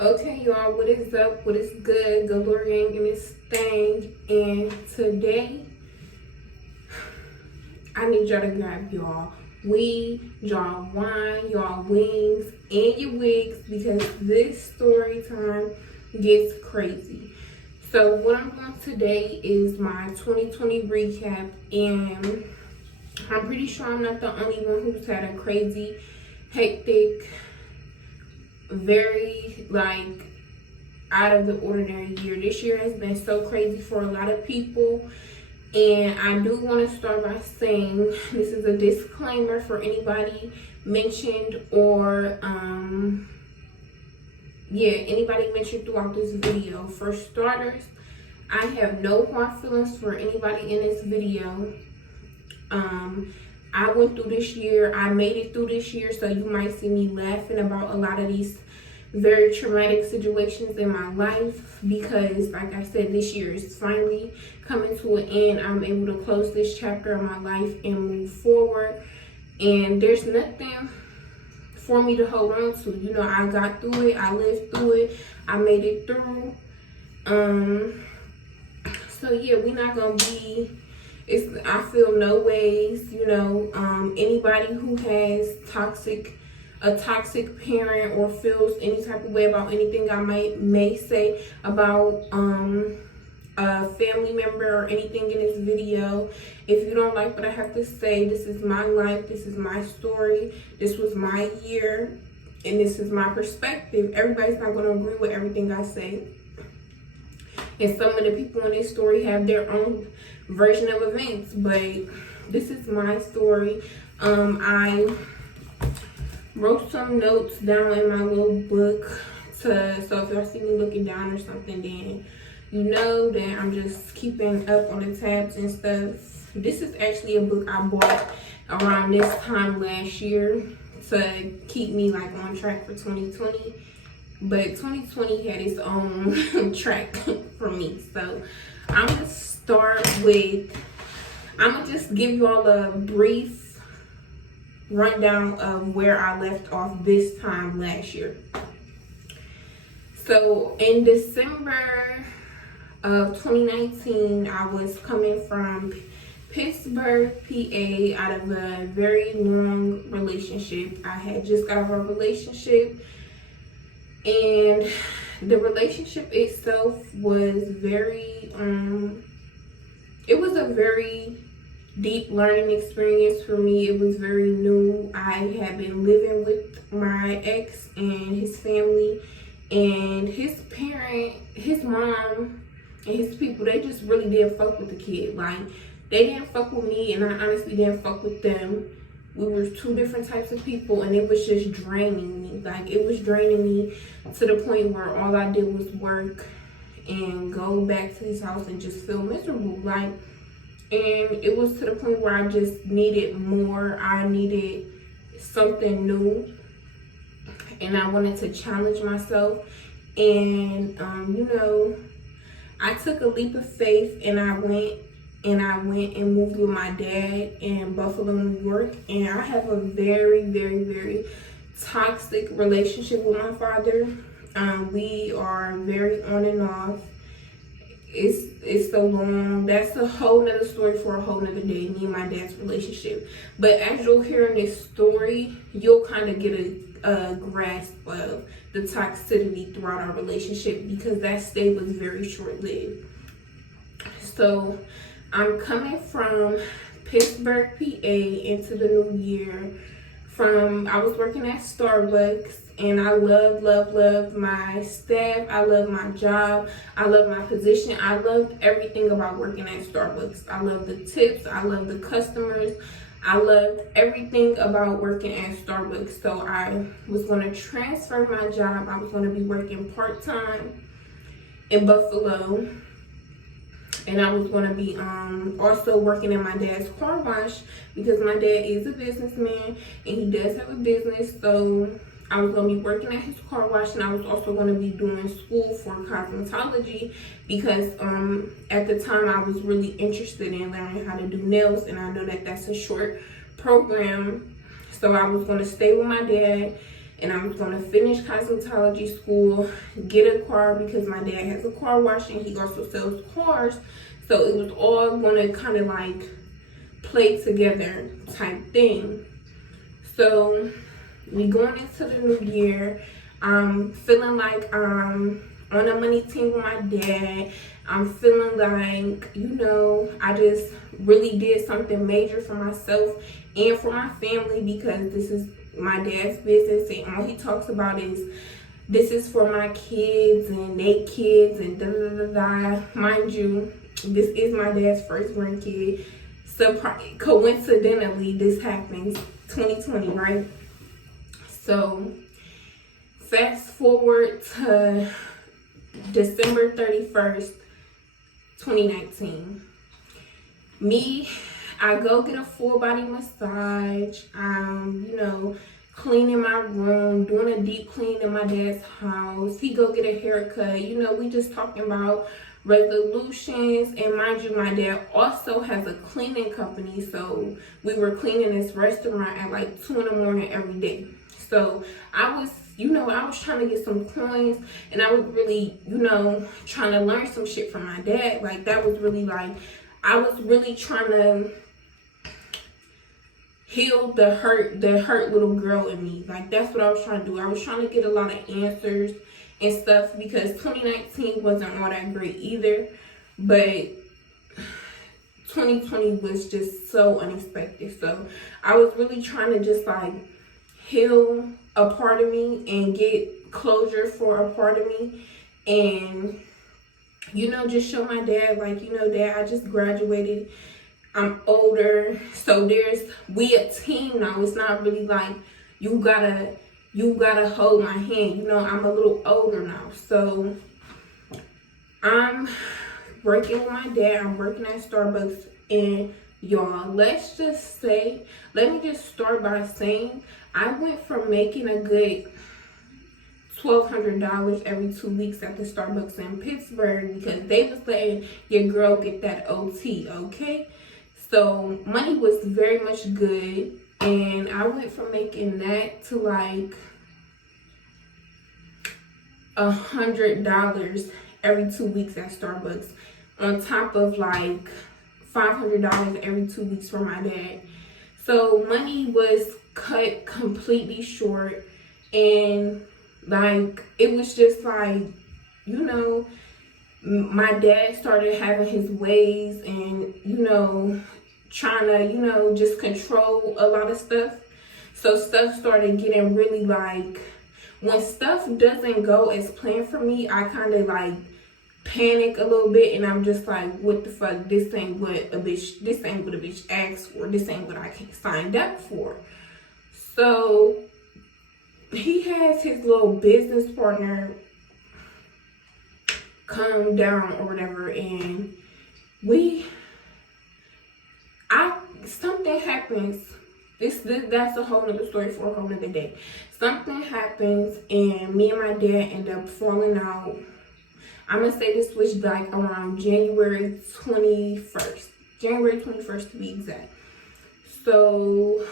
Okay, y'all, what is up? What is good? Galorian in this thing. And today, I need y'all to grab y'all weed, y'all wine, y'all wings, and your wigs because this story time gets crazy. So, what I'm doing today is my 2020 recap, and I'm pretty sure I'm not the only one who's had a crazy, hectic, very out of the ordinary year. This year has been so crazy for a lot of people, and I do want to start by saying this is a disclaimer for anybody mentioned or anybody mentioned throughout this video. For starters, I have no hard feelings for anybody in this video. I went through this year, I made it through this year, so you might see me laughing about a lot of these very traumatic situations in my life because, like I said, this year is finally coming to an end. I'm able to close this chapter of my life and move forward, and there's nothing for me to hold on to. You know, I got through it, I lived through it, I made it through. So yeah, we're not gonna be, I feel no ways, anybody who has a toxic parent or feels any type of way about anything I may say about a family member or anything in this video. If you don't like what I have to say, this is my life, this is my story, this was my year, and this is my perspective. Everybody's not going to agree with everything I say. And some of the people in this story have their own version of events, but this is my story. I wrote some notes down in my little book, so if y'all see me looking down or something, then you know that I'm just keeping up on the tabs and stuff. This is actually a book I bought around this time last year to keep me on track for 2020. But 2020 had its own track for me. So I'm gonna just give you all a brief rundown of where I left off this time last year. So in December of 2019, I was coming from Pittsburgh, PA, out of a very long relationship. I had just got out of a relationship, and the relationship itself was it was a very deep learning experience for me. It was very new. I had been living with my ex and his family, and his parent, his mom, and his people, they just really didn't fuck with the kid. They didn't fuck with me, and I honestly didn't fuck with them. We were two different types of people, and it was just draining me. It was draining me to the point where all I did was work and go back to his house and just feel miserable. And it was to the point where I just needed more. I needed something new, and I wanted to challenge myself. And I took a leap of faith, and I went and moved with my dad in Buffalo, New York. And I have a very, very, very toxic relationship with my father. We are very on and off. It's so long. That's a whole nother story for a whole nother day, me and my dad's relationship. But as you'll hear in this story, you'll kind of get a grasp of the toxicity throughout our relationship, because that stay was very short-lived. So I'm coming from Pittsburgh, PA into the new year. I was working at Starbucks, and I loved my staff. I loved my job. I loved my position. I loved everything about working at Starbucks. I loved the tips. I loved the customers. I loved everything about working at Starbucks. So I was going to transfer my job. I was going to be working part-time in Buffalo. And I was going to be also working in my dad's car wash, because my dad is a businessman and he does have a business. So I was going to be working at his car wash, and I was also going to be doing school for cosmetology, because at the time I was really interested in learning how to do nails, and I know that that's a short program. So I was going to stay with my dad and I was going to finish cosmetology school, get a car because my dad has a car wash and he also sells cars. So it was all going to kind of like play together type thing. So we going into the new year. I'm feeling like I'm on a money team with my dad. I'm feeling like, you know, I just really did something major for myself and for my family, because this is my dad's business and all he talks about is this is for my kids and they kids and da da da da. Mind you, this is my dad's first grandkid. Coincidentally, this happens 2020, right? So fast forward to December 31st, 2019. I go get a full body massage. You know, cleaning my room, doing a deep clean in my dad's house. He go get a haircut. You know, we just talking about resolutions. And mind you, my dad also has a cleaning company, so we were cleaning this restaurant at like 2 in the morning every day. So I was trying to get some coins, and I was really, you know, trying to learn some shit from my dad. Like, that was really like, I was really trying to heal the hurt little girl in me. Like, that's what I was trying to do. I was trying to get a lot of answers and stuff, because 2019 wasn't all that great either, but 2020 was just so unexpected. So I was really trying to just like heal a part of me and get closure for a part of me, and, you know, just show my dad, like, you know, Dad, I just graduated, I'm older, so we a team now. It's not really like you gotta hold my hand. You know, I'm a little older now, so I'm working with my dad. I'm working at Starbucks, and y'all, let me just start by saying I went from making a good $1,200 every 2 weeks at the Starbucks in Pittsburgh, because they was letting your girl get that OT, okay? So money was very much good, and I went from making that to like $100 every 2 weeks at Starbucks, on top of like $500 every 2 weeks for my dad. So money was cut completely short, and like, it was just like, you know, my dad started having his ways and, you know, trying to, you know, just control a lot of stuff. So stuff started getting really like, when stuff doesn't go as planned for me, I kind of like panic a little bit, and I'm just like, what the fuck, this ain't what a bitch asked for, this ain't what I signed up for. So he has his little business partner come down or whatever, and something happens. That's a whole nother story for a whole nother day. Something happens, and me and my dad end up falling out. I'm gonna say this was like around January 21st to be exact. So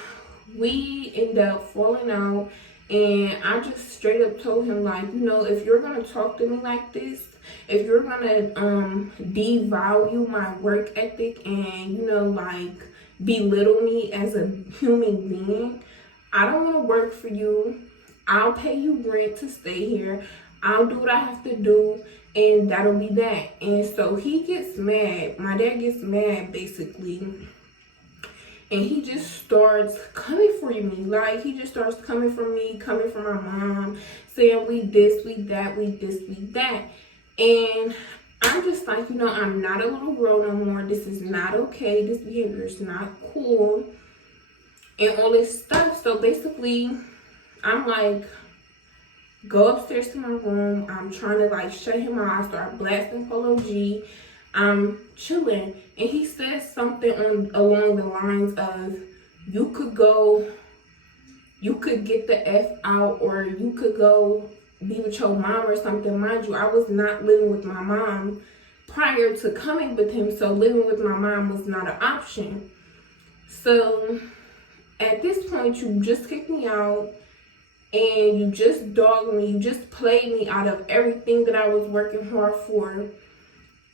we end up falling out, and I just straight up told him, like, you know, if you're gonna talk to me like this, if you're gonna devalue my work ethic and, you know, like belittle me as a human being, I don't want to work for you. I'll pay you rent to stay here. I'll do what I have to do, and that'll be that. And so he gets mad. My dad gets mad, basically. And he just starts coming for me. Like, he just starts coming for me, coming for my mom, saying we this, we that, we this, we that. And I'm just like, you know, I'm not a little girl no more. This is not okay. This behavior is not cool. And all this stuff. So basically, I'm like, go upstairs to my room. I'm trying to like shut him out. I start blasting Polo G. I'm chilling, and he says something along the lines of, you could get the F out, or you could go be with your mom or something. Mind you, I was not living with my mom prior to coming with him, so living with my mom was not an option. So at this point, you just kicked me out. and you just dogged me, you just played me out of everything that I was working hard for, and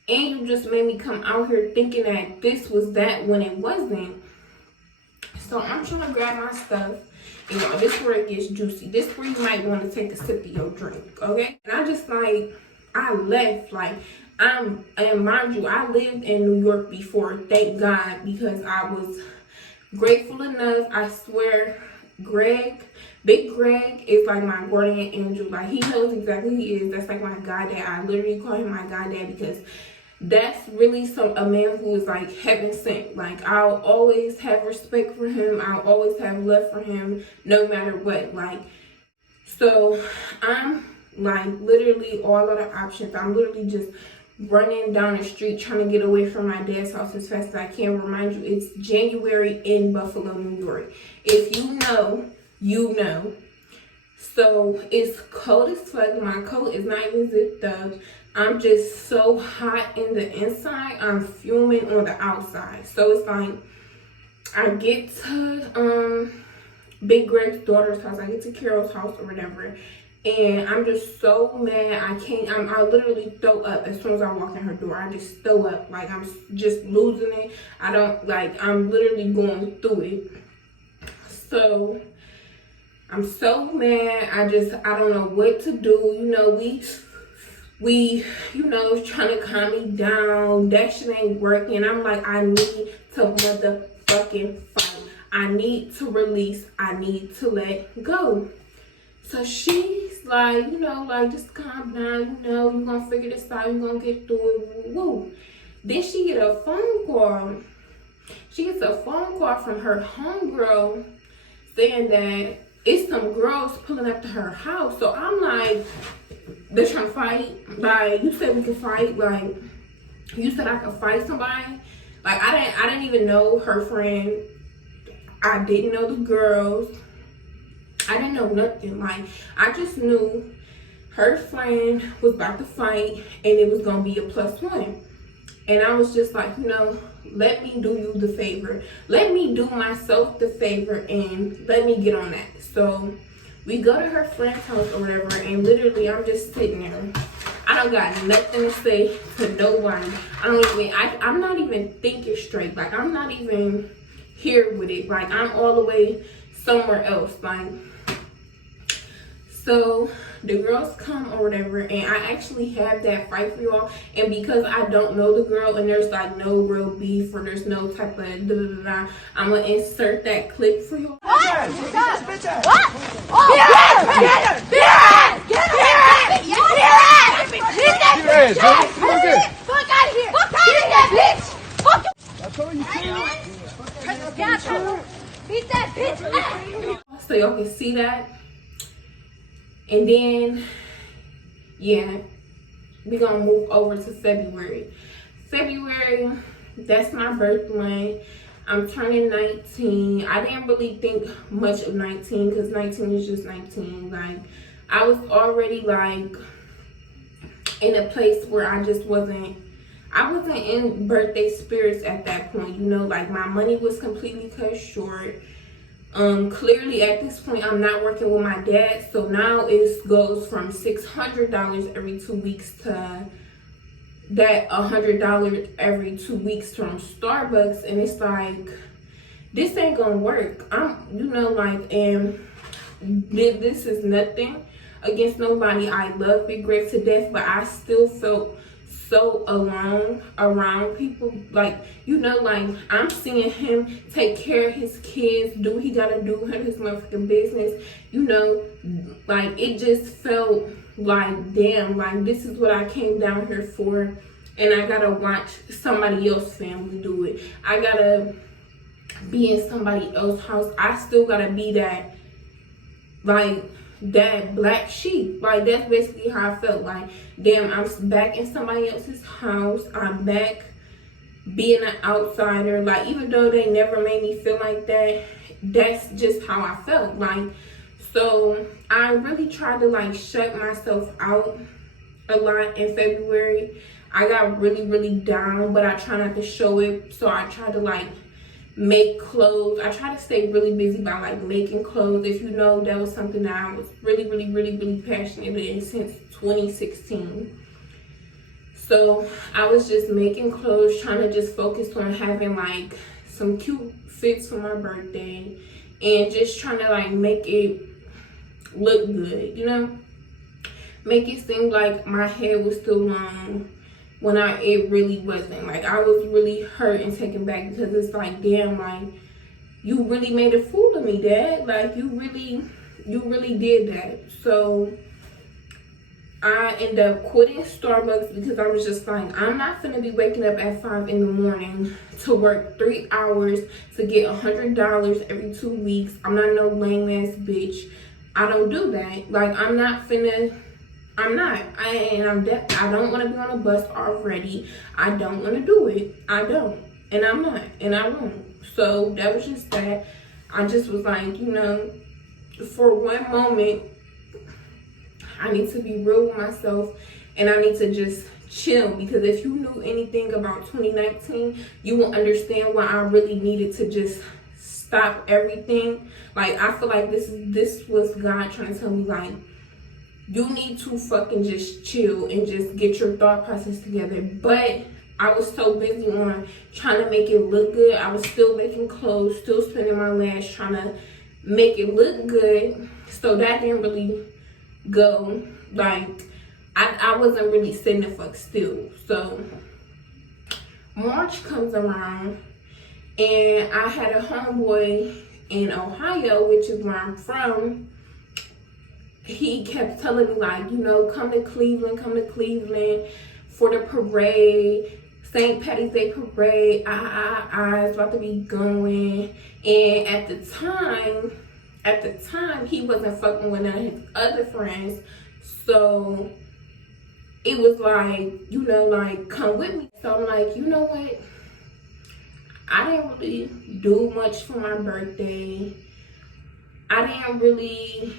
you just made me come out here thinking that this was that when it wasn't. So I'm trying to grab my stuff. You know, this is where it gets juicy. This is where you might want to take a sip of your drink, okay? And I just I left, and mind you, I lived in New York before, thank God, because I was grateful enough. I swear, Big Greg is like my guardian angel. Like, he knows exactly who he is. That's like my goddad. I literally call him my goddad because that's really a man who is like heaven sent. Like, I'll always have respect for him. I'll always have love for him, no matter what. Like, so I'm like literally all out of options. I'm literally just running down the street trying to get away from my dad's house as fast as I can. Remind you, it's January in Buffalo, New York. If you know, you know. So it's cold as fuck. My coat is not even zipped up. I'm just so hot in the inside. I'm fuming on the outside. So it's like, I get to Big Greg's daughter's house. I get to Carol's house or whatever. And I'm just so mad. I literally throw up as soon as I walk in her door. I just throw up. Like, I'm just losing it. I'm literally going through it. So I'm so mad. I don't know what to do. You know, we, you know, trying to calm me down. That shit ain't working. I'm like, I need to motherfucking fight. I need to release. I need to let go. So she's like, you know, like, just calm down. You know, you're going to figure this out. You're going to get through it. Woo. Then she get a phone call. She gets a phone call from her homegirl saying that it's some girls pulling up to her house. So I'm like, they're trying to fight. Like, you said we could fight. Like, you said I could fight somebody. Like, I didn't even know her friend. I didn't know the girls. I didn't know nothing. Like, I just knew her friend was about to fight and it was gonna be a +1. And I was just like, you know, let me do you the favor. Let me do myself the favor and let me get on that. So we go to her friend's house or whatever, and literally I'm just sitting there. I don't got nothing to say to nobody. I'm not even thinking straight. Like, I'm not even here with it. Like, I'm all the way somewhere else. Like, so the girls come or whatever, and I actually have that fight for y'all. And because I don't know the girl and there's like no real beef or there's no type of I'm gonna insert that clip for y'all. What? What? Oh, get her! Get her! Fuck out of here! Fuck that bitch! Fuck! That's all you see. Beat that bitch! So y'all can see that. And then, yeah, we're gonna move over to February. February, that's my birth month. I'm turning 19. I didn't really think much of 19 because 19 is just 19. Like, I was already like in a place where I wasn't in birthday spirits at that point. You know, like, my money was completely cut short. Clearly at this point I'm not working with my dad, so now it goes from $600 every 2 weeks to that $100 every 2 weeks from Starbucks. And it's like, this ain't gonna work. And this is nothing against nobody. I love Big Greg to death, but I still felt so alone around people. Like, you know, like, I'm seeing him take care of his kids, do what he gotta do, handle his motherfucking business, you know. Like, it just felt like, damn, like, this is what I came down here for, and I gotta watch somebody else's family do it. I gotta be in somebody else's house. I still gotta be that, like, that black sheep. Like, that's basically how I felt. Like, damn, I'm back in somebody else's house. I'm back being an outsider. Like, even though they never made me feel like that, that's just how I felt. Like, so I really tried to like shut myself out a lot in February. I got really, really down, but I try not to show it. So I tried to like make clothes. I try to stay really busy by like making clothes. If you know, that was something that I was really passionate in since 2016. So I was just making clothes, trying to just focus on having like some cute fits for my birthday and just trying to like make it look good, you know, make it seem like my hair was still long when it really wasn't. Like, I was really hurt and taken back because it's like, damn, like, you really made a fool of me, Dad. Like, you really did that. So I ended up quitting Starbucks because I was just like, I'm not gonna be waking up at 5 in the morning to work 3 hours to get $100 every 2 weeks. I'm not no lame ass bitch. I don't do that. Like, I don't want to be on a bus already. I don't want to do it. I don't. And I'm not. And I won't. So that was just that. I just was like, you know, for one moment, I need to be real with myself and I need to just chill. Because if you knew anything about 2019, you will understand why I really needed to just stop everything. Like, I feel like this was God trying to tell me, like, you need to fucking just chill and just get your thought process together. But I was so busy on trying to make it look good. I was still making clothes, still spending my lash, trying to make it look good. So that didn't really go. Like, I wasn't really sitting the fuck still. So March comes around and I had a homeboy in Ohio, which is where I'm from. He kept telling me, like, you know, come to Cleveland for the parade, St. Patty's Day parade. It's about to be going. And at the time, he wasn't fucking with none of his other friends. So it was like, you know, like, come with me. So I'm like, you know what? I didn't really do much for my birthday. I didn't really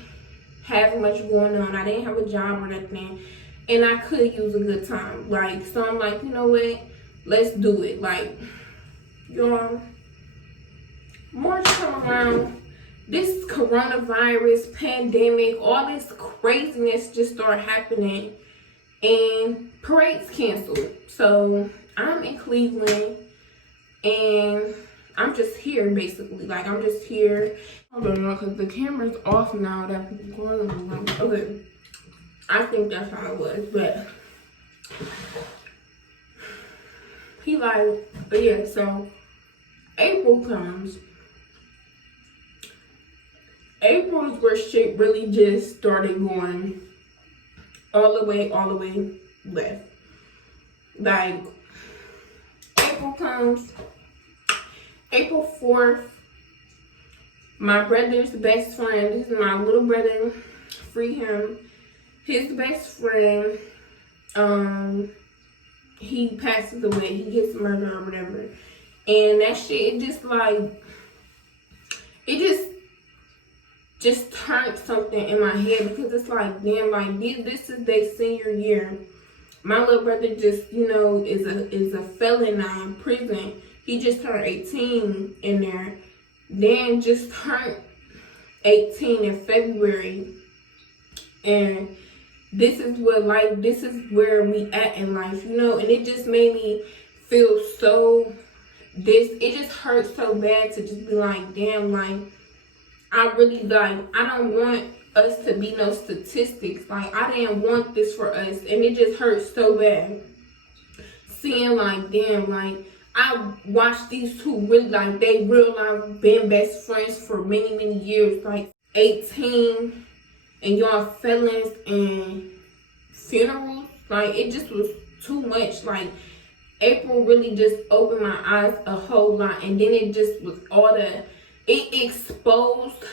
have much going on. I didn't have a job or nothing, and I could use a good time. Like, so I'm like, you know what? Let's do it. Like, y'all, March come around, this coronavirus pandemic, all this craziness just started happening, and parades canceled. So I'm in Cleveland, and I'm just here, basically. Like, I'm just here. I don't know, because the camera's off now that people going on. Like, okay, I think that's how it was, but but yeah, so April comes. April is where shit really just started going all the way left. Like, April comes, April 4th, my brother's best friend, this is my little brother, free him, his best friend, he passes away, he gets murdered or whatever. And that shit, it just like, it just turned something in my head, because it's like, damn, like, this is their senior year. My little brother just, you know, is a felon now in prison. He just turned 18 in there. Dan just turned 18 in February. And this is where we at in life, you know? And it just made me feel so, it just hurts so bad to just be like, damn, like, I don't want us to be no statistics. Like, I didn't want this for us, and it just hurts so bad. Seeing, like, damn, like, I watched these two really, like, they real life been best friends for many years, like 18, and y'all felons and funerals. Like, it just was too much. Like, April really just opened my eyes a whole lot, and then it just was it exposed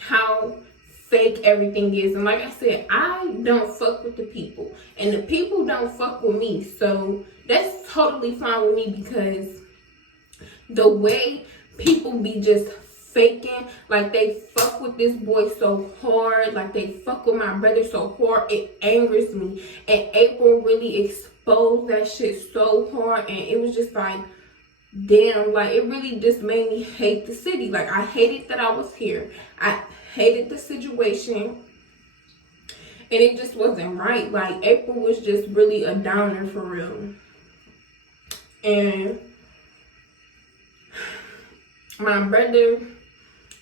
how fake everything is. And like I said, I don't fuck with the people, and the people don't fuck with me. So that's totally fine with me, because the way people be just faking, like they fuck with this boy so hard, like they fuck with my brother so hard, it angers me. And April really exposed that shit so hard, and it was just like, damn, like it really just made me hate the city. Like I hated that I was here. I hated the situation. And it just wasn't right. Like April was just really a downer for real. And my brother,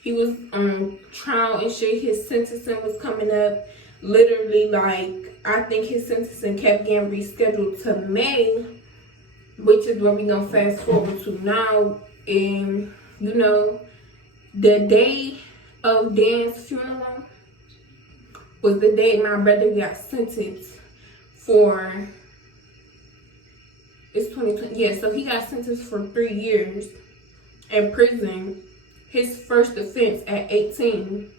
he was on trial and shit. His sentencing was coming up. Literally, like, I think his sentencing kept getting rescheduled to May, which is what we're gonna fast forward to now. And, you know, the day of Dan's funeral was the day my brother got sentenced for, it's 2020, yeah, so he got sentenced for 3 years in prison, his first offense at 18.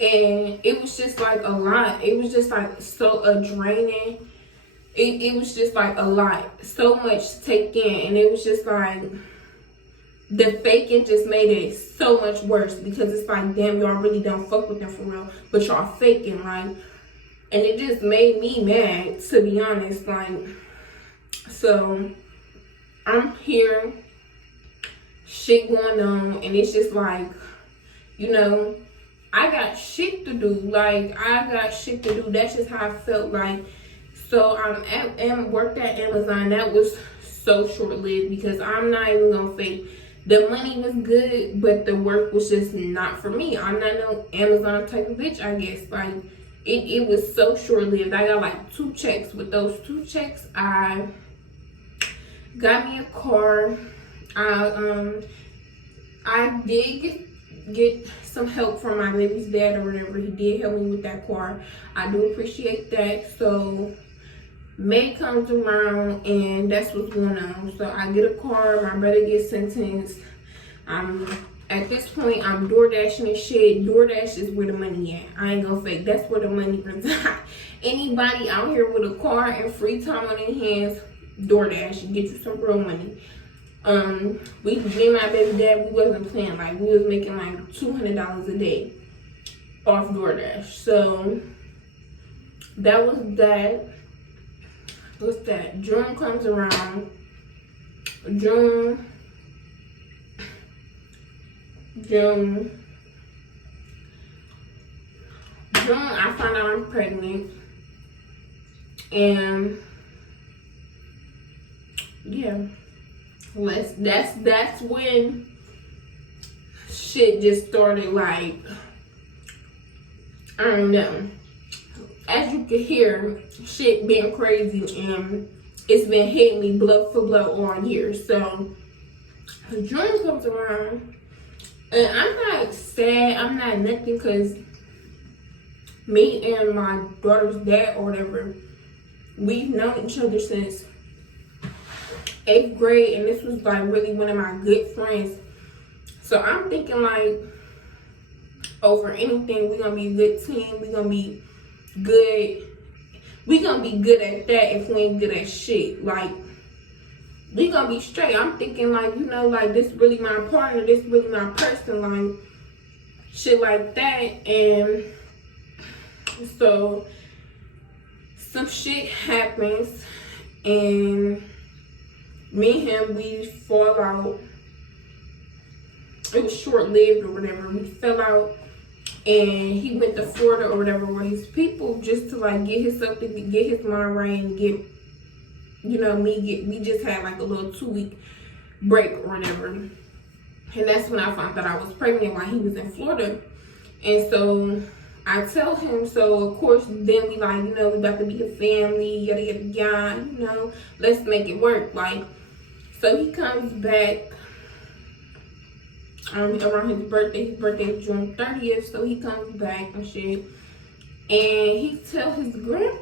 And it was just like a lot. It was just like so draining. It was just like a lot. So much to take in. And it was just like, the faking just made it so much worse. Because it's like, damn, y'all really don't fuck with them for real. But y'all faking, right? And it just made me mad, to be honest. Like, so, I'm here. Shit going on. And it's just like, you know, I got shit to do. Like, I got shit to do. That's just how I felt like. So, worked at Amazon. That was so short-lived because I'm not even gonna fake. The money was good, but the work was just not for me. I'm not no Amazon type of bitch, I guess. Like, it was so short-lived. I got like 2 checks. With those 2 checks, I got me a car. I did get some help from my baby's dad or whatever. He did help me with that car. I do appreciate that. So May comes around and that's what's going on. So I get a car, my brother gets sentenced. At this point, I'm door dashing and shit. DoorDash is where the money at. I ain't gonna fake. That's where the money resides. Anybody out here with a car and free time on their hands, DoorDash and get you some real money. Me and my baby dad, we wasn't playing. Like, we was making like $200 a day off DoorDash. So that was that. What's that? June comes around. June, I found out I'm pregnant. And yeah. That's when shit just started, like, I don't know. As you can hear, shit been crazy and it's been hitting me blow for blow all year. So June comes around and I'm not sad, I'm not nothing, because me and my daughter's dad or whatever, we've known each other since 8th grade, and this was like really one of my good friends. So I'm thinking like, over anything, we're gonna be a good team. We're gonna be good. We're gonna be good at that if we ain't good at shit. Like, we gonna be straight. I'm thinking like, you know, like, this really my partner, this really my person, like, shit like that. And so some shit happens and me and him, we fall out. It was short-lived or whatever. We fell out and he went to Florida or whatever with his people just to like get himself to get his mind right and get, you know, we just had like a little 2-week break or whatever. And that's when I found out I was pregnant while he was in Florida. And so I tell him, so of course then we like, you know, we about to be a family, yada yada yada, you know, let's make it work. Like, so he comes back around his birthday. His birthday is June 30th, so he comes back and shit. And he tell his granddad,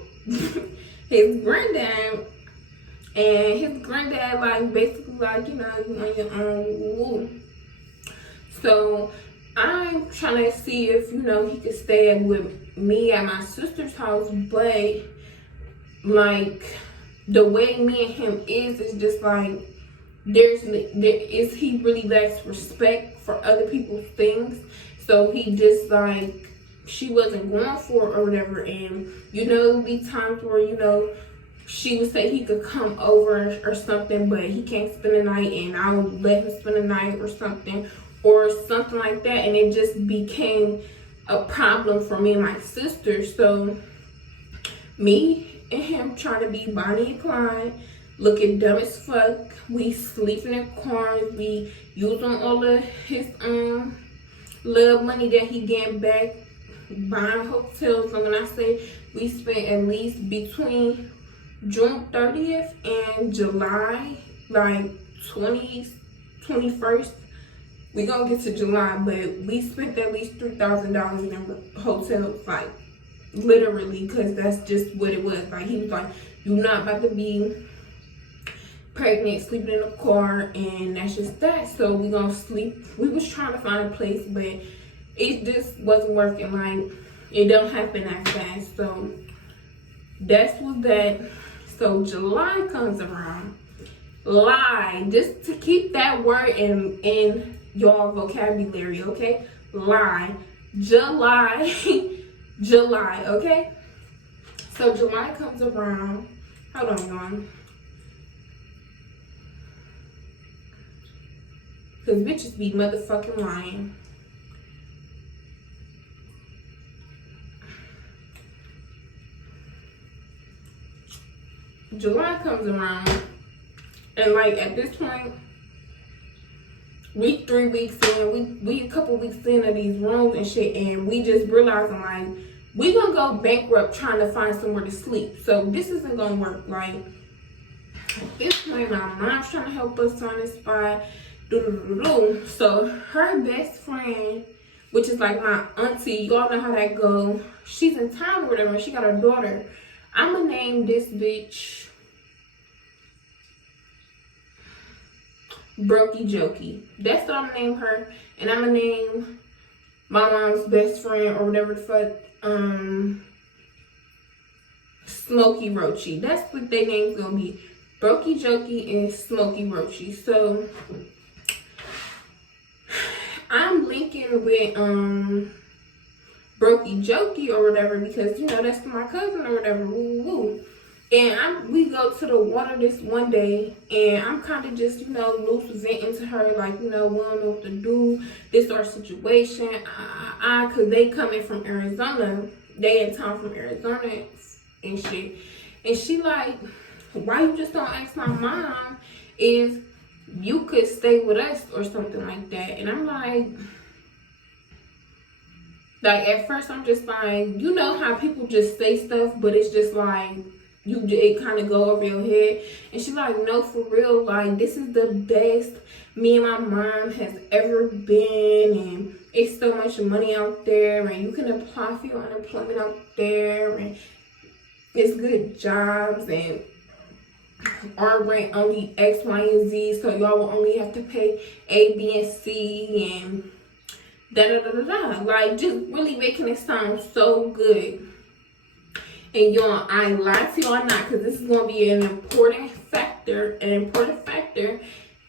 and his granddad like basically like, you know, you on your own. Woo. So I'm trying to see if, you know, he could stay with me at my sister's house, but like the way me and him is just like, he really lacks respect for other people's things. So he just like, she wasn't going for it or whatever. And, you know, it'll be times where, you know, she would say he could come over or something, but he can't spend the night, and I'll let him spend the night or something like that. And it just became a problem for me and my sister. So me and him trying to be Bonnie and Clyde, looking dumb as fuck. We sleep in the cars. We using all of his little money that he getting back, buying hotels. And when I say we spent at least between June 30th and July, like 21st, we gonna get to July, but we spent at least $3,000 in hotels, like literally, because that's just what it was. Like, he was like, you're not about to be pregnant, sleeping in a car, and that's just that. So we gonna sleep. We was trying to find a place, but it just wasn't working. Like, it don't happen that fast. So that's what that. So July comes around. Lie, just to keep that word in your vocabulary, okay? Lie. July. July, okay? So July comes around. Hold on, y'all. Because bitches be motherfucking lying. July comes around, and like at this point, we 3 weeks in, we a couple weeks into these rooms and shit, and we just realizing like we gonna go bankrupt trying to find somewhere to sleep. So this isn't gonna work. Like, at this point, my mom's trying to help us find a spot. So her best friend, which is like my auntie, y'all know how that go. She's in town or whatever, and she got her daughter. I'ma name this bitch Brokey Jokey. That's what I'm gonna name her. And I'm gonna name my mom's best friend or whatever the fuck, Smokey Roachy. That's what their name's gonna be. Brokey Jokey and Smokey Roachy. So I'm linking with Brokey Jokey or whatever, because you know that's my cousin or whatever. Woo woo. And we go to the water this one day, and I'm kind of just, you know, loose venting to her, like, you know, we don't know what to do. This is our situation. Because they coming from Arizona. They in town from Arizona and shit. And she like, why you just don't ask my mom if you could stay with us or something like that? And I'm like at first I'm just like, you know how people just say stuff, but it's just like, it kind of go over your head. And she's like, no, for real, like, this is the best me and my mom has ever been, and it's so much money out there, and you can apply for your unemployment out there, and it's good jobs, and our rent only X, Y, and Z, so y'all will only have to pay A, B, and C, and da-da-da-da-da. Like, just really making it sound so good. And y'all, I ain't lying to y'all not, because this is going to be an important factor in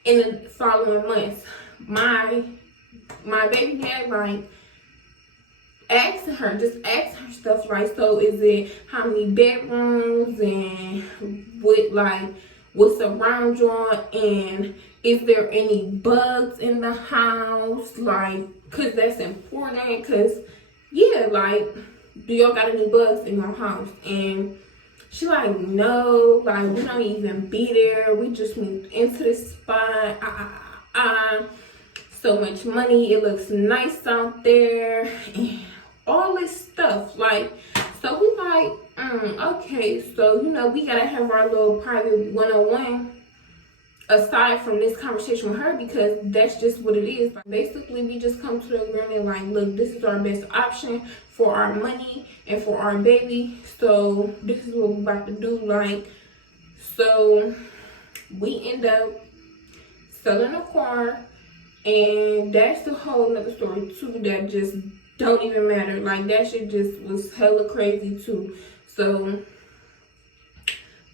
the following months. My baby dad, like, asking her stuff, right? So is it how many bedrooms, and what's around y'all, and is there any bugs in the house? Like, because that's important, because, yeah, like, do y'all got any bugs in your house? And she like, no, like, we don't even be there. We just moved into this spot. So much money. It looks nice out there. And all this stuff. Like, so we like, okay. So, you know, we got to have our little private one-on-one aside from this conversation with her, because that's just what it is. Like, basically, we just come to the agreement like, look, this is our best option for our money and for our baby, so this is what we're about to do. Like, so we end up selling a car, and that's a whole nother story too that just don't even matter. Like, that shit just was hella crazy too. So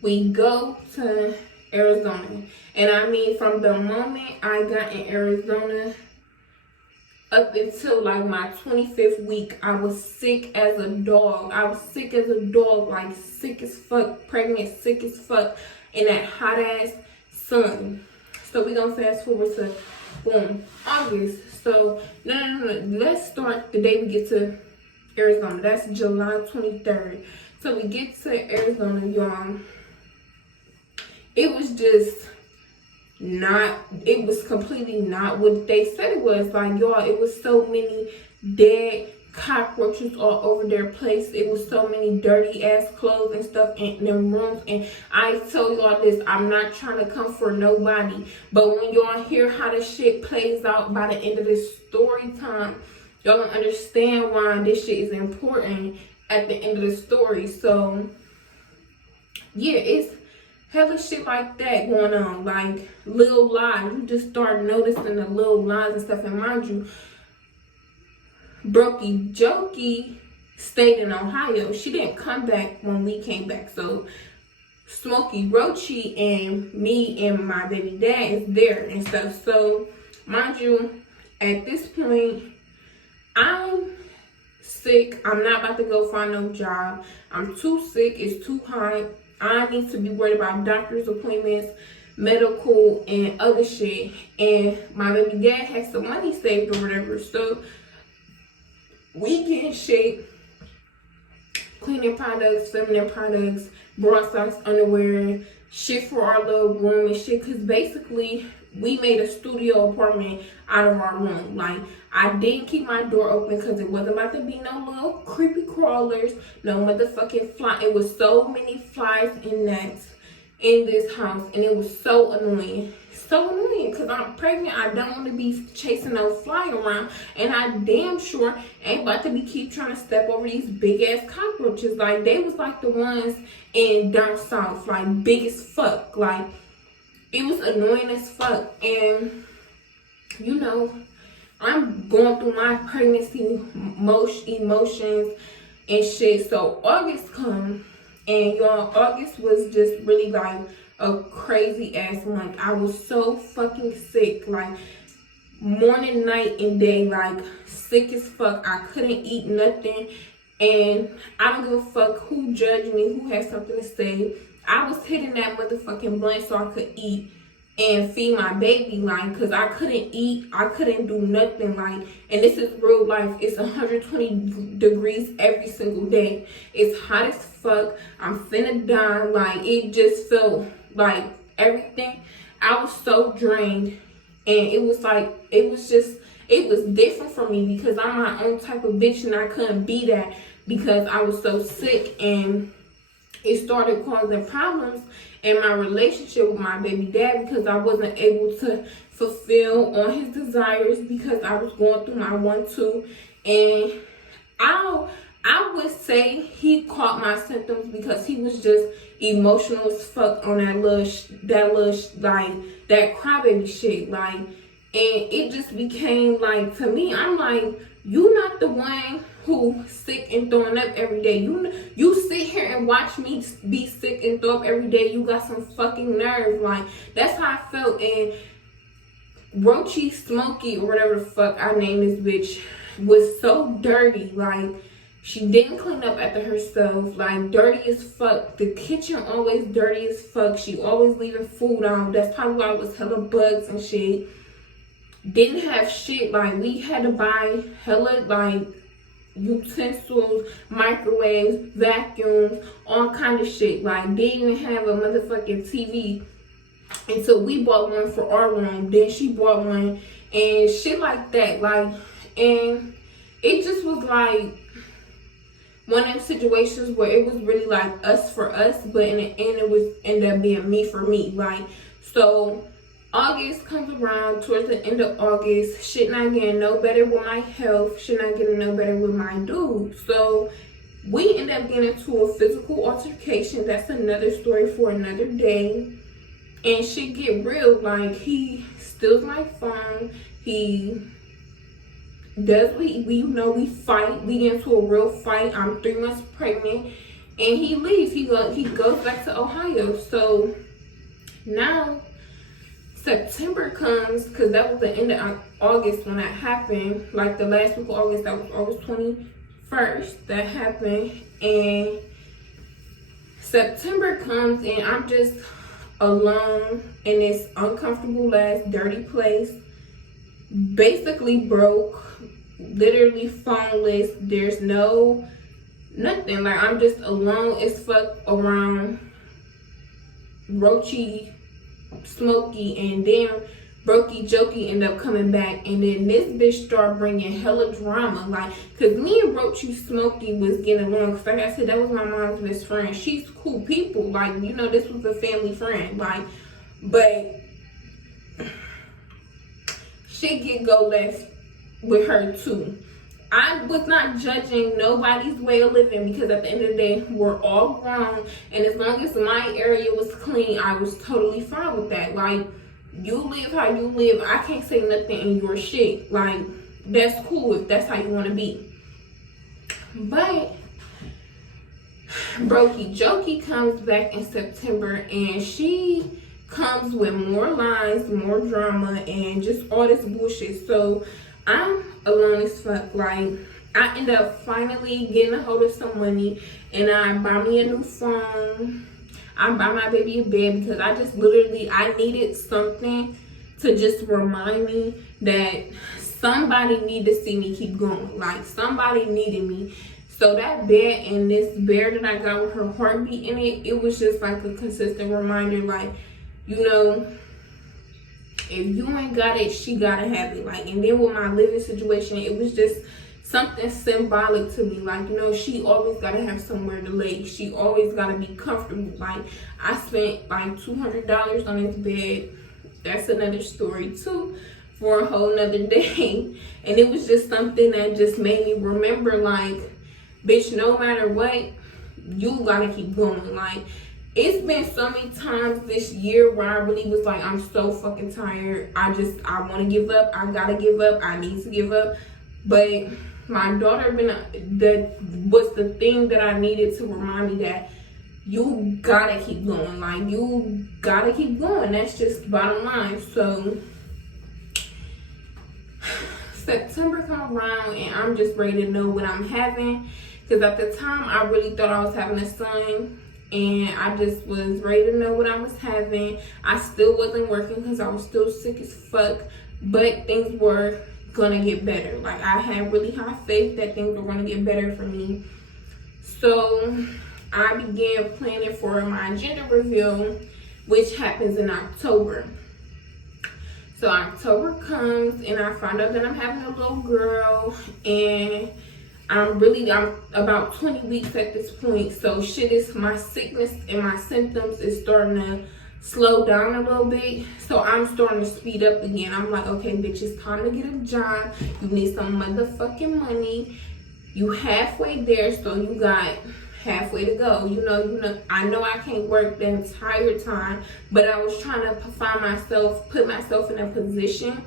we go to Arizona, and I mean, from the moment I got in Arizona, up until like my 25th week, I was sick as a dog. I was sick as a dog, like sick as fuck, pregnant, sick as fuck, in that hot ass sun. So we gonna fast forward to boom, August. So no. Let's start the day we get to Arizona. That's July 23rd. So we get to Arizona, y'all. It was just not, it was completely not what they said it was. Like, y'all, it was so many dead cockroaches all over their place. It was so many dirty ass clothes and stuff in them rooms. And I tell y'all this, I'm not trying to come for nobody, but when y'all hear how this shit plays out by the end of this story time, y'all gonna understand why this shit is important at the end of the story. So yeah, it's hella shit like that going on, like little lies. You just start noticing the little lies and stuff. And mind you, Brokey Jokey stayed in Ohio. She didn't come back when we came back. So Smokey Roachy and me and my baby dad is there and stuff. So mind you, at this point, I'm sick. I'm not about to go find no job. I'm too sick. It's too hot. I need to be worried about doctor's appointments, medical, and other shit. And my baby dad has some money saved or whatever. So we get in shape, cleaning products, feminine products, bra socks, underwear, shit for our little room and shit. Because basically, we made a studio apartment out of our room. Like, I didn't keep my door open because it wasn't about to be no little creepy crawlers, no motherfucking fly. It was so many flies and gnats in this house, and it was so annoying. So annoying because I'm pregnant. I don't want to be chasing no fly around, and I damn sure ain't about to be keep trying to step over these big ass cockroaches. Like, they was like the ones in down south, like big as fuck. Like, it was annoying as fuck. And you know, I'm going through my pregnancy emotions and shit. So August come, and y'all, August was just really like a crazy ass month. I was so fucking sick, like morning, night, and day, like sick as fuck. I couldn't eat nothing, and I don't give a fuck who judged me, who had something to say. I was hitting that motherfucking blunt so I could eat and feed my baby, like, because I couldn't eat, I couldn't do nothing, like, and this is real life. It's 120 degrees every single day. It's hot as fuck. I'm finna die. Like, it just felt like everything. I was so drained, and it was like, it was different for me because I'm my own type of bitch, and I couldn't be that because I was so sick. And it started causing problems in my relationship with my baby dad because I wasn't able to fulfill on his desires because I was going through my 1-2. And I would say he caught my symptoms because he was just emotional as fuck on that crybaby shit. Like, and it just became like, to me, I'm like, you not the one who sick and throwing up every day. You sit here and watch me be sick and throw up every day. You got some fucking nerve. Like, that's how I felt. And Roachy Smokey, or whatever the fuck I named this bitch, was so dirty. Like, she didn't clean up after herself. Like, dirty as fuck. The kitchen always dirty as fuck. She always leaving food on. That's probably why it was hella bugs and shit. Didn't have shit. Like, we had to buy hella, like, utensils, microwaves, vacuums, all kind of shit. Like, didn't even have a motherfucking TV until we bought one for our room. Then she bought one and shit like that. Like, and it just was like one of them situations where it was really like us for us, but in the end it was ended up being me for me. Like, so August comes around, towards the end of August, shit not getting no better with my health, shit not getting no better with my dude. So we end up getting into a physical altercation. That's another story for another day. And shit get real. Like, he steals my phone. He does, we fight. We get into a real fight. I'm 3 months pregnant. And he leaves. He goes back to Ohio. So now, September comes, because that was the end of August when that happened. Like the last week of August, that was August 21st that happened. And September comes and I'm just alone in this uncomfortable ass dirty place. Basically broke, literally phoneless. There's nothing. Like I'm just alone as fuck around Roachy, Smokey, and then Brokey Jokey end up coming back, and then this bitch start bringing hella drama. Like, cause me and Roachy Smokey was getting along. Cause like I said, that was my mom's best friend. She's cool people. Like, you know, this was a family friend. Like, but shit get go left with her too. I was not judging nobody's way of living, because at the end of the day, we're all grown, and as long as my area was clean, I was totally fine with that. Like, you live how you live. I can't say nothing in your shit. Like, that's cool if that's how you want to be. But Brokey Jokey comes back in September, and she comes with more lies, more drama, and just all this bullshit. So I'm alone as fuck. Like, I end up finally getting a hold of some money, and I buy me a new phone. I buy my baby a bed, because I just literally, I needed something to just remind me that somebody need to see me keep going. Like, somebody needed me. So that bed and this bear that I got with her heartbeat in it, it was just like a consistent reminder. Like, you know, if you ain't got it, she gotta have it. Like, and then with my living situation, it was just something symbolic to me. Like, you know, she always gotta have somewhere to lay. She always gotta be comfortable. Like, I spent like $200 on this bed. That's another story too, for a whole nother day. And it was just something that just made me remember, like, bitch, no matter what, you gotta keep going. Like, it's been so many times this year where I really was like, I'm so fucking tired. I want to give up. I gotta give up. I need to give up. But my daughter was the thing that I needed to remind me that you gotta keep going. Like, you gotta keep going. That's just bottom line. So September come around, and I'm just ready to know what I'm having. Because at the time, I really thought I was having a son. And I just was ready to know what I was having. I still wasn't working because I was still sick as fuck. But things were gonna get better. Like, I had really high faith that things were gonna get better for me. So I began planning for my gender reveal, which happens in October. So October comes, and I find out that I'm having a little girl, and I'm about 20 weeks at this point. So my sickness and my symptoms is starting to slow down a little bit. So I'm starting to speed up again. I'm like, okay, bitch, it's time to get a job. You need some motherfucking money. You halfway there, so you got halfway to go. You know, I know I can't work the entire time, but I was trying to put myself in a position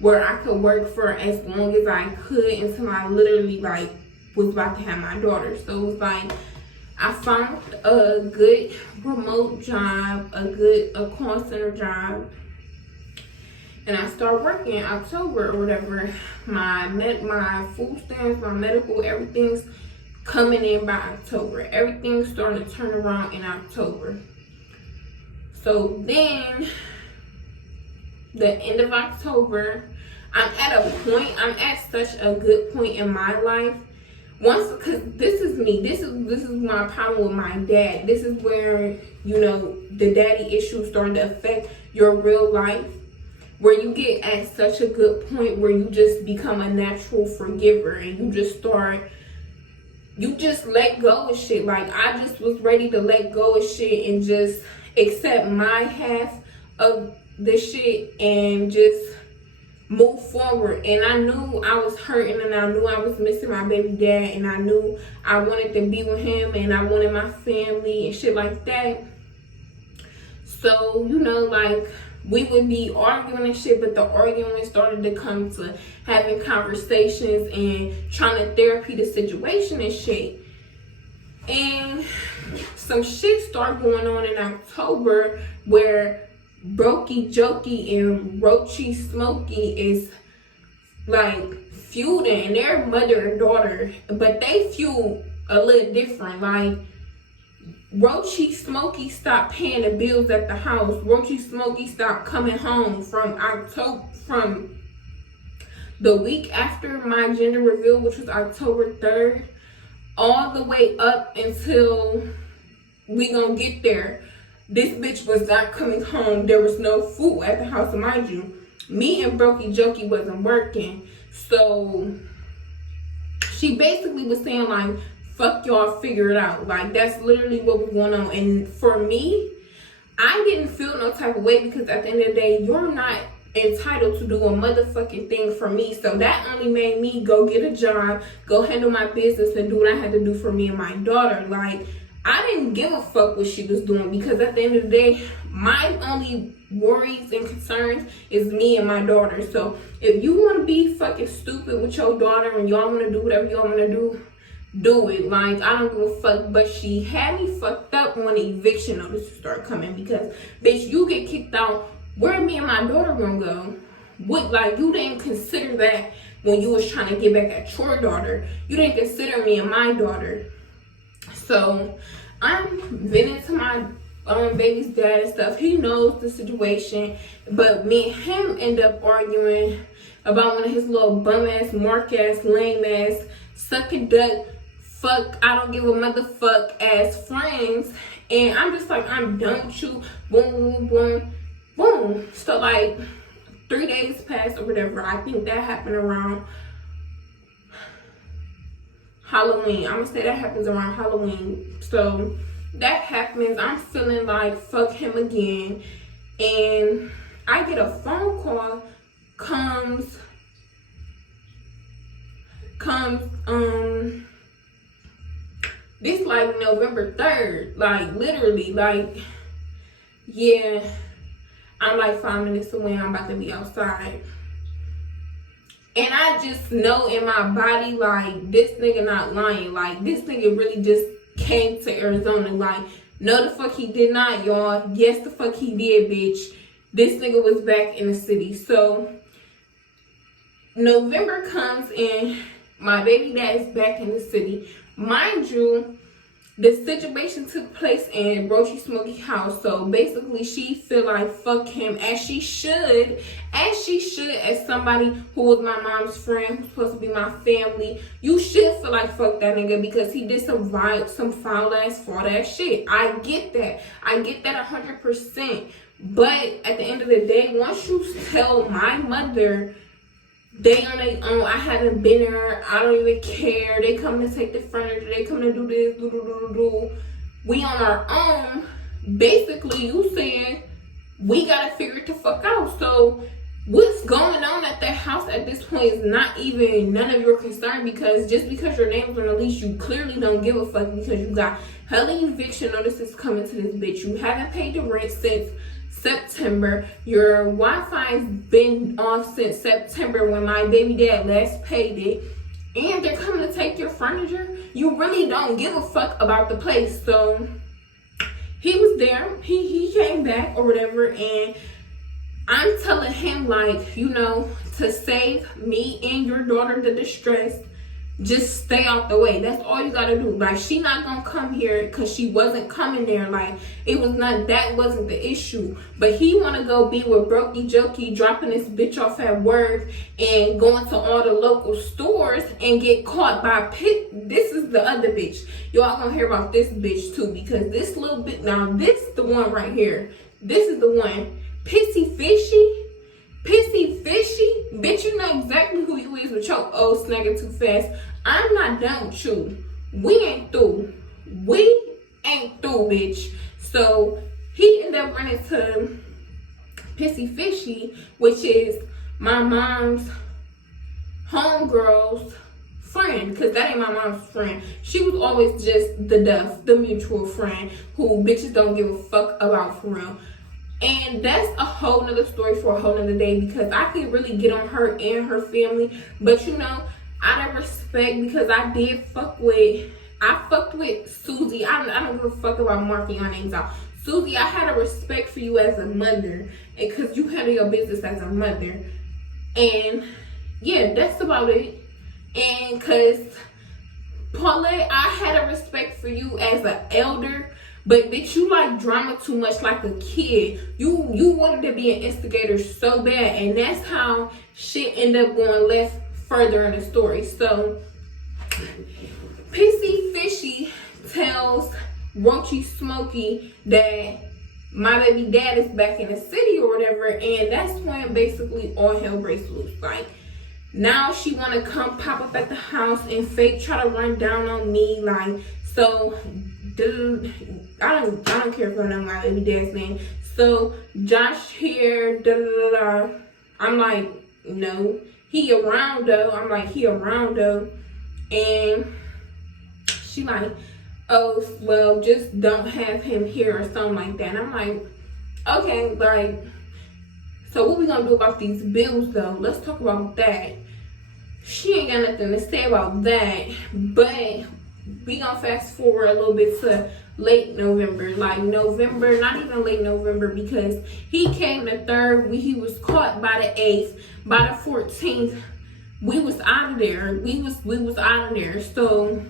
where I could work for as long as I could until I literally like was about to have my daughter. So it was like, I found a good remote job, a call center job, and I started working in October or whatever. My food stamps, my medical, everything's coming in by October. Everything's starting to turn around in October. So then, the end of October, I'm at such a good point in my life. Because this is me. This is my problem with my dad. This is where, you know, the daddy issues starting to affect your real life. Where you get at such a good point where you just become a natural forgiver, and you just let go of shit. Like, I just was ready to let go of shit and just accept my half of the shit and just move forward. And I knew I was hurting, and I knew I was missing my baby dad, and I knew I wanted to be with him, and I wanted my family and shit like that. So, you know, like, we would be arguing and shit, but the arguing started to come to having conversations and trying to therapy the situation and shit. And some shit started going on in October where Brokey Jokey and Roachy Smokey is like feuding, and they're mother and daughter, but they feud a little different. Like Roachy Smokey stopped paying the bills at the house. Roachy Smokey stopped coming home from the week after my gender reveal, which was October 3rd, all the way up until we gonna get there. This bitch was not coming home. There was no food at the house, and mind you, me and Brokey Jokey wasn't working. So she basically was saying like, fuck y'all, figure it out. Like, that's literally what was going on. And for me, I didn't feel no type of way, because at the end of the day, you're not entitled to do a motherfucking thing for me. So that only made me go get a job, go handle my business, and do what I had to do for me and my daughter. Like, I didn't give a fuck what she was doing, because at the end of the day, my only worries and concerns is me and my daughter. So if you want to be fucking stupid with your daughter and y'all want to do whatever y'all want to do it. Like, I don't give a fuck. But she had me fucked up when the eviction notice started coming, because bitch, you get kicked out, where me and my daughter gonna go? What, like, you didn't consider that when you was trying to get back at your daughter. You didn't consider me and my daughter. So I'm venting to my baby's dad and stuff. He knows the situation, but me and him end up arguing about one of his little bum ass, mark ass, lame ass, suck and duck, fuck, I don't give a motherfuck ass friends. And I'm just like, I'm done with you. Boom, boom, boom, boom. So like 3 days passed or whatever. I think that happened around Halloween. I'm gonna say that happens around Halloween. So that happens. I'm feeling like fuck him again. And I get a phone call, comes this like November 3rd, like literally, like, yeah, I'm like 5 minutes away, I'm about to be outside. And I just know in my body, like, this nigga not lying. Like, this nigga really just came to Arizona. Like, no the fuck he did not, y'all. Yes the fuck he did, bitch. This nigga was back in the city. So November comes and my baby dad is back in the city. Mind you, the situation took place in Roachy Smokey house. So basically she feel like fuck him, as she should, as somebody who was my mom's friend, who's supposed to be my family. You should feel like fuck that nigga, because he did some foul ass, fraud ass shit. I get that 100%. But at the end of the day, once you tell my mother they on their own, I haven't been there, I don't even care, they come to take the furniture, they come to do this, we on our own, basically you saying we gotta figure it the fuck out. So what's going on at that house at this point is not even none of your concern, because just because your name's on the lease, you clearly don't give a fuck, because you got hella eviction notices coming to this bitch. You haven't paid the rent since September. Your Wi-Fi's been off since September when my baby dad last paid it, and they're coming to take your furniture. You really don't give a fuck about the place. So he was there, he came back or whatever, and I'm telling him, like, you know, to save me and your daughter the distress, just stay out the way. That's all you gotta do. Like, she not gonna come here, because she wasn't coming there. Like, that wasn't the issue. But he wanna go be with Brokey Jokey, dropping this bitch off at work and going to all the local stores and get caught by this is the other bitch. Y'all gonna hear about this bitch too, because this little bit, now this the one right here. This is the one. Pissy Fishy, bitch, you know exactly who you is with your old snagging too fast. I'm not done with you. We ain't through, bitch. So he ended up running to Pissy Fishy, which is my mom's homegirl's friend, because that ain't my mom's friend. She was always just the mutual friend who bitches don't give a fuck about for real. And that's a whole nother story for a whole nother day, because I could really get on her and her family. But you know, out of respect, because I did fuck with I fucked with Susie. I don't give a fuck about marking your names out. Susie, I had a respect for you as a mother, and because you handle your business as a mother. And yeah, that's about it. And because Paulette, I had a respect for you as an elder, but bitch, you like drama too much like a kid. You wanted to be an instigator so bad, and that's how shit ended up going left further in the story. So Pissy Fishy tells Roachy Smokey that my baby dad is back in the city or whatever, and that's when basically all hell breaks loose. Like, now she wanna come pop up at the house and fake try to run down on me. Like, so dude, I don't care if I know my baby dad's name. So Josh here, I'm like, no, he around though. I'm like, he around though. And she like, oh, well, just don't have him here or something like that. And I'm like, okay, like, so what we gonna do about these bills though? Let's talk about that. She ain't got nothing to say about that, but we gonna fast forward a little bit to late November, like November, not even late November, because he came the 3rd, he was caught by the 8th, by the 14th, we was out of there, we was out of there. So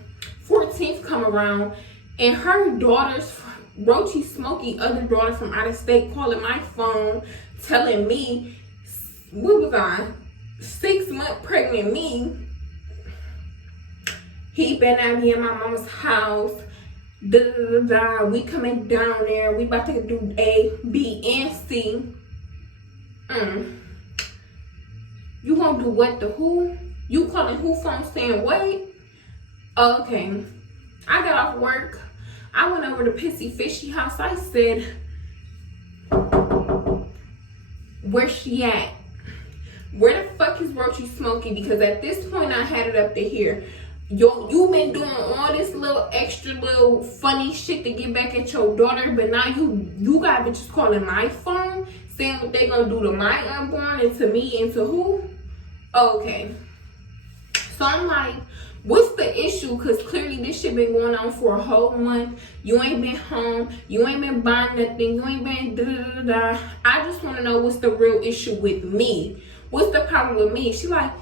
14th come around, and her daughter's, Roachy Smokey, other daughter from out of state, calling my phone, telling me, what was I, 6-month pregnant me, he better not be in my mama's house, we coming down there, we about to do A, B, and C. You gonna do what, the who? You calling who phone saying what? Okay, I got off work, I went over to Pissy Fishy house. I said, where she at? Where the fuck is Roachy Smokey? Because at this point I had it up to here. You been doing all this little extra little funny shit to get back at your daughter, but now you got bitches calling my phone saying what they gonna do to my unborn and to me and to who? Okay. So I'm like, what's the issue? Because clearly this shit been going on for a whole month. You ain't been home. You ain't been buying nothing. You ain't been I just want to know what's the real issue with me. What's the problem with me? She like,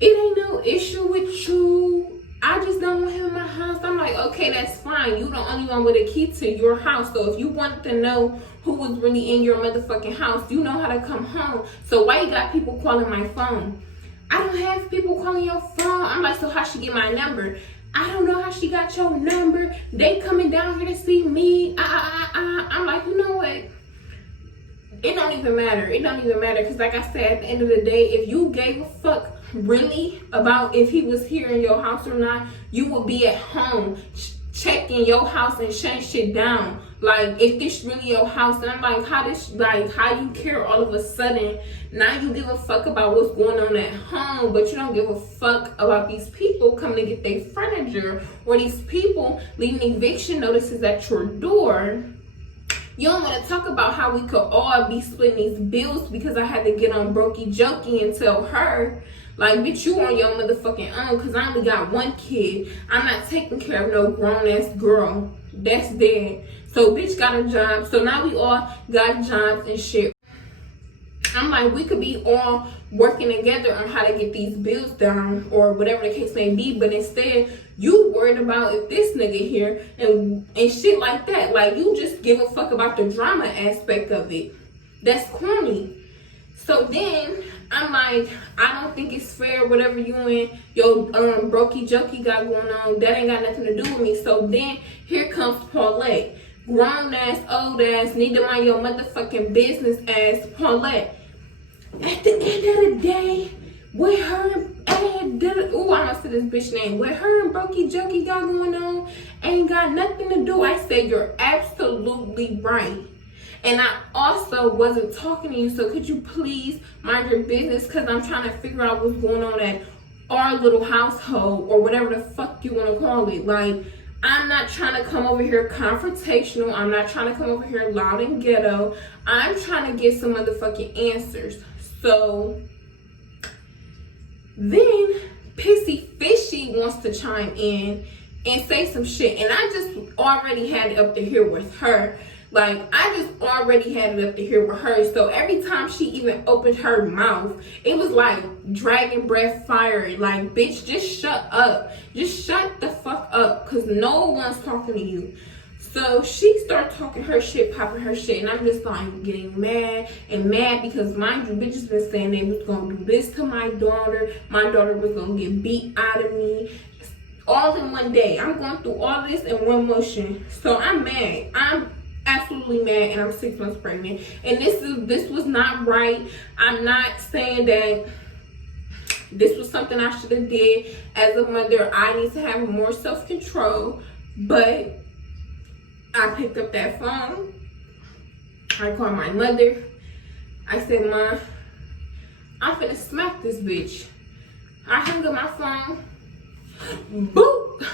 it ain't no issue with you. I just don't want him in my house. I'm like, okay, that's fine. You the only one with a key to your house. So if you wanted to know who was really in your motherfucking house, you know how to come home. So why you got people calling my phone? I don't have people calling your phone. I'm like, so how she get my number? I don't know how she got your number. They coming down here to see me. I'm like, you know what? It don't even matter. It don't even matter. Because like I said, at the end of the day, if you gave a fuck really about if he was here in your house or not, you would be at home checking your house and shutting shit down. Like, if this really your house, and I'm like, how you care all of a sudden? Now you give a fuck about what's going on at home, but you don't give a fuck about these people coming to get their furniture, or these people leaving eviction notices at your door. You don't want to talk about how we could all be splitting these bills because I had to get on Brokey Jokey and tell her, like, bitch, you on your motherfucking own because I only got one kid. I'm not taking care of no grown-ass girl. That's dead. So, bitch got a job. So, now we all got jobs and shit. I'm like, we could be all working together on how to get these bills down or whatever the case may be. But instead, you worried about if this nigga here and shit like that. Like, you just give a fuck about the drama aspect of it. That's corny. So then, I'm like, I don't think it's fair, whatever you and your Brokey Jokey got going on. That ain't got nothing to do with me. So then, here comes Paulette. Grown ass, old ass, need to mind your motherfucking business ass Paulette. At the end of the day, with her and I almost said this bitch name. What her and Brokey Jokey got going on ain't got nothing to do. I said you're absolutely right. And I also wasn't talking to you, so could you please mind your business? Because I'm trying to figure out what's going on at our little household, or whatever the fuck you want to call it. Like, I'm not trying to come over here confrontational. I'm not trying to come over here loud and ghetto. I'm trying to get some motherfucking answers. So then Pissy Fishy wants to chime in and say some shit. And I just already had it up to here with her. Like, I just already had it up to here with her. So every time she even opened her mouth, it was like dragon breath fire. Like, bitch, just shut up. Just shut the fuck up, because no one's talking to you. So she started talking her shit, popping her shit, and I'm just like getting mad and mad because mind you, bitches been saying they was gonna do this to my daughter. My daughter was gonna get beat out of me. All in one day. I'm going through all this in one motion. So I'm mad. I'm absolutely mad, and I'm 6 months pregnant. And this was not right. I'm not saying that this was something I should have did. As a mother, I need to have more self-control, but I picked up that phone. I called my mother. I said, "Ma, I'm finna smack this bitch." I hung up my phone. Boop,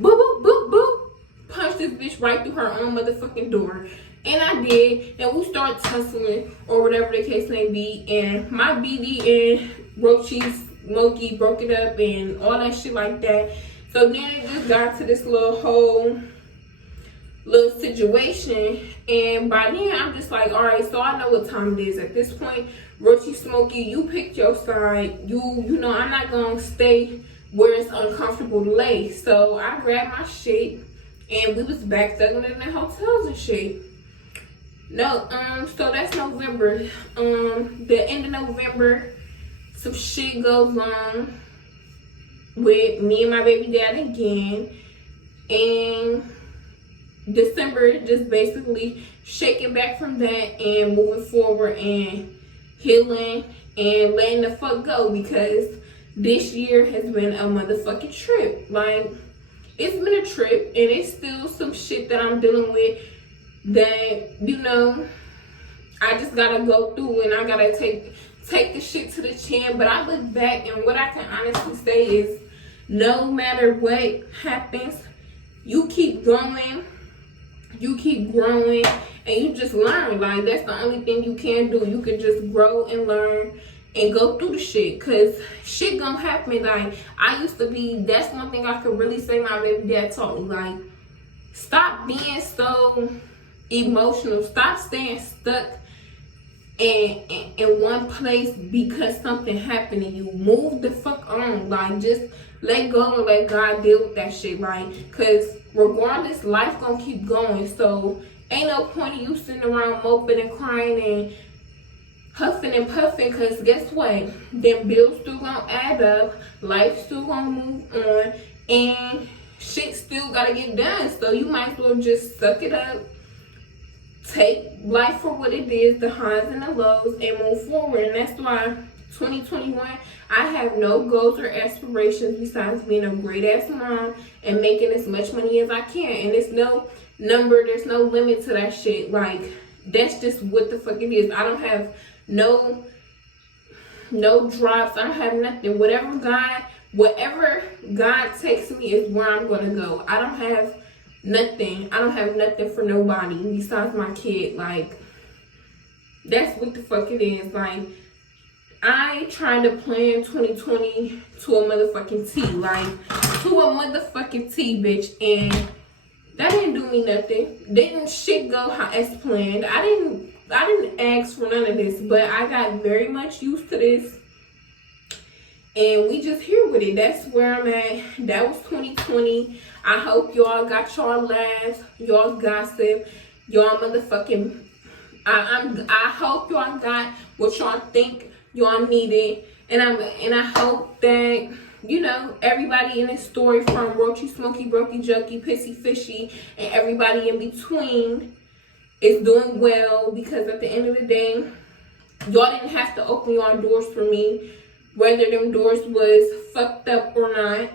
boop, boop, boop, boop. Punched this bitch right through her own motherfucking door. And I did. And we started tussling, or whatever the case may be. And my BD and Rochi's Smokey broke it up and all that shit like that. So then it just got to this little situation, and by then I'm just like, all right, so I know what time it is at this point. Rochi Smokey, you picked your side. You know I'm not gonna stay where it's uncomfortable to lay. So I grabbed my shit and we was back thugging in the hotels and shit. No, so that's November. The end of November, some shit goes on with me and my baby dad again, and December just basically shaking back from that and moving forward and healing and letting the fuck go, because this year has been a motherfucking trip. Like, it's been a trip, and it's still some shit that I'm dealing with that, you know, I just gotta go through, and I gotta take the shit to the chin. But I look back, and what I can honestly say is, no matter what happens, you keep going. You keep growing, and you just learn. Like, that's the only thing you can do. You can just grow and learn and go through the shit, because shit gonna happen. Like, I used to be, that's one thing I could really say my baby dad taught me. Like, stop being so emotional. Stop staying stuck in one place because something happened to you. Move the fuck on. Like, just let go and let God deal with that shit. Like, because regardless, life gonna keep going. So ain't no point in you sitting around moping and crying and huffing and puffing, because guess what? Them bills still gonna add up. Life still gonna move on, and shit still gotta get done. So you might as well just suck it up, take life for what it is, the highs and the lows, and move forward. And that's why 2021, I have no goals or aspirations besides being a great ass mom and making as much money as I can. And there's no number, there's no limit to that shit. Like, that's just what the fuck it is. I don't have no drops. I don't have nothing. Whatever God takes me is where I'm gonna go. I don't have nothing. I don't have nothing for nobody besides my kid. Like, that's what the fuck it is. Like, I tried to plan 2020 to a motherfucking T. Like, to a motherfucking T, bitch. And that didn't do me nothing. Didn't shit go as planned. I didn't ask for none of this, but I got very much used to this. And we just here with it. That's where I'm at. That was 2020. I hope y'all got y'all laughs, y'all gossip, y'all motherfucking. I hope y'all got what y'all think y'all needed, and I hope that, you know, everybody in this story, from Roachy, Smoky, Brokey, Jokey, Pissy, Fishy, and everybody in between, is doing well, because at the end of the day, y'all didn't have to open y'all doors for me, whether them doors was fucked up or not.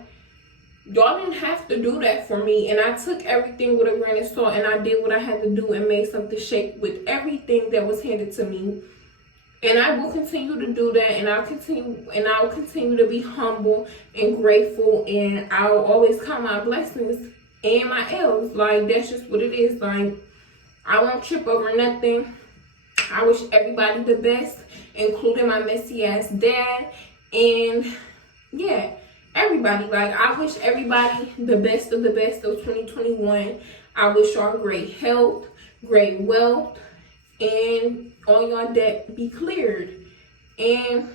Y'all didn't have to do that for me, and I took everything with a grain of salt, and I did what I had to do and made something shake with everything that was handed to me. And I will continue to do that, and I'll continue to be humble and grateful, and I'll always count my blessings and my L's. Like, that's just what it is. Like, I won't trip over nothing. I wish everybody the best, including my messy ass dad. And yeah, everybody. Like, I wish everybody the best of 2021. I wish y'all great health, great wealth, and all y'all debt be cleared. And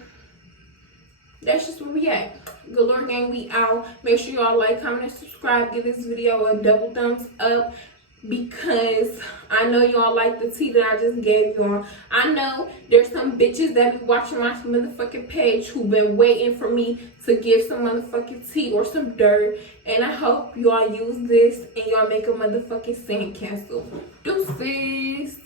that's just where we at. Good Lord gang, we out. Make sure y'all like, comment, and subscribe. Give this video a double thumbs up, because I know y'all like the tea that I just gave y'all. I know there's some bitches that be watching my motherfucking page who been waiting for me to give some motherfucking tea or some dirt. And I hope y'all use this and y'all make a motherfucking sandcastle. Deuces.